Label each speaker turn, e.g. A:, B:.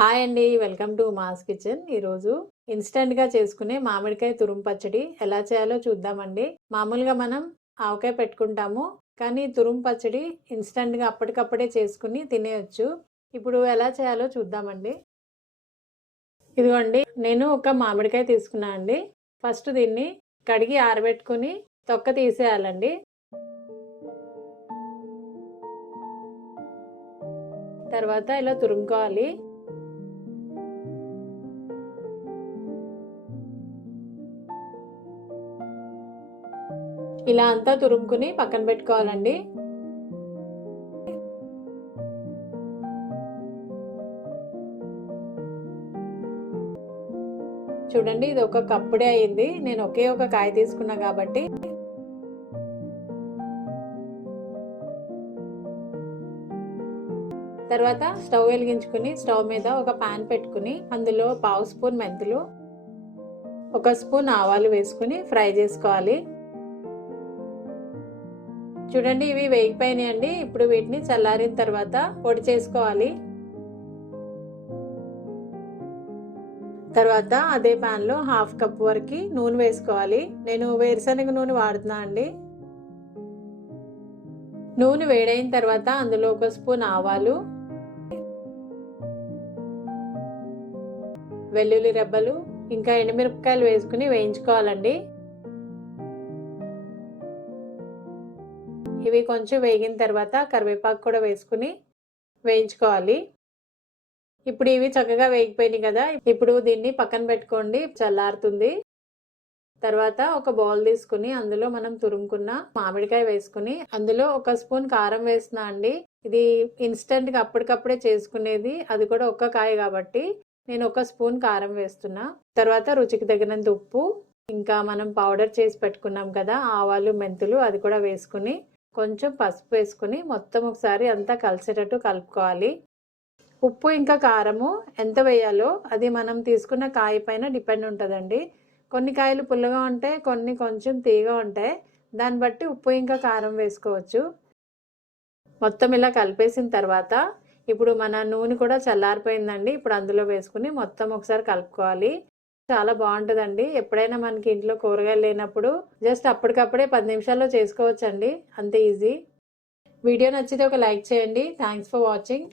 A: Hi అండి welcome to mass kitchen. ఈరోజు ఇన్స్టెంట్గా చేసుకునే మామిడికాయ తురుము పచ్చడి ఎలా చేయాలో చూద్దామండి. మామూలుగా మనం ఆవకాయ పెట్టుకుంటాము కానీ తురుము పచ్చడి ఇన్స్టెంట్గా అప్పటికప్పుడే చేసుకుని తినేయచ్చు. ఇప్పుడు ఎలా చేయాలో చూద్దామండి. ఇదిగోండి నేను ఒక మామిడికాయ తీసుకున్నా అండి. ఫస్ట్ దీన్ని కడిగి ఆరబెట్టుకుని తొక్క తీసేయాలండి. తర్వాత ఇలా తురుముకోవాలి. ఇలా అంతా తురుముకుని పక్కన పెట్టుకోవాలండి. చూడండి ఇది ఒక కప్పుడే అయింది. నేను ఒకే ఒక కాయ తీసుకున్నా కాబట్టి. తర్వాత స్టవ్ వెలిగించుకుని స్టవ్ మీద ఒక పాన్ పెట్టుకుని అందులో పావు స్పూన్ మెంతులు ఒక స్పూన్ ఆవాలు వేసుకుని ఫ్రై చేసుకోవాలి. చూడండి ఇవి వేగిపోయినాయండి ఇప్పుడు వీటిని చల్లారిన తర్వాత పొడి చేసుకోవాలి. తర్వాత అదే ప్యాన్లో హాఫ్ కప్ వరకు నూనె వేసుకోవాలి. నేను వేరుశనగ నూనె వాడుతున్నా అండి. నూనె వేడైన తర్వాత అందులో ఒక స్పూన్ ఆవాలు వెల్లుల్లి రెబ్బలు ఇంకా ఎండుమిరపకాయలు వేసుకుని వేయించుకోవాలండి. ఇవి కొంచెం వేగిన తర్వాత కరివేపాకు కూడా వేసుకుని వేయించుకోవాలి. ఇప్పుడు ఇవి చక్కగా వేగిపోయినాయి కదా ఇప్పుడు దీన్ని పక్కన పెట్టుకోండి చల్లారుతుంది. తర్వాత ఒక బౌల్ తీసుకుని అందులో మనం తురుముకున్న మామిడికాయ వేసుకుని అందులో ఒక స్పూన్ కారం వేస్తున్నా అండి ఇది ఇన్స్టెంట్గా అప్పటికప్పుడే చేసుకునేది అది కూడా ఒక్క కాయ కాబట్టి నేను ఒక స్పూన్ కారం వేస్తున్నా. తర్వాత రుచికి తగినంత ఉప్పు ఇంకా మనం పౌడర్ చేసి పెట్టుకున్నాం కదా ఆవాలు మెంతులు అది కూడా వేసుకుని కొంచెం పసుపు వేసుకుని మొత్తం ఒకసారి అంతా కలిసేటట్టు కలుపుకోవాలి. ఉప్పు ఇంకా కారము ఎంత వేయాలో అది మనం తీసుకున్న కాయ పైన డిపెండ్ ఉంటుందండి. కొన్ని కాయలు పుల్లగా ఉంటాయి కొన్ని కొంచెం తీగా ఉంటాయి. దాన్ని బట్టి ఉప్పు ఇంకా కారం వేసుకోవచ్చు. మొత్తం ఇలా కలిపేసిన తర్వాత ఇప్పుడు మన నూనె కూడా చల్లారిపోయిందండి. ఇప్పుడు అందులో వేసుకుని మొత్తం ఒకసారి కలుపుకోవాలి. చాలా బాగుంటుందండి. ఎప్పుడైనా మనకి ఇంట్లో కూరగాయలు లేనప్పుడు జస్ట్ అప్పటికప్పుడే పది నిమిషాల్లో చేసుకోవచ్చండి. అంతే ఈజీ. వీడియో నచ్చితే ఒక లైక్ చేయండి. Thanks for watching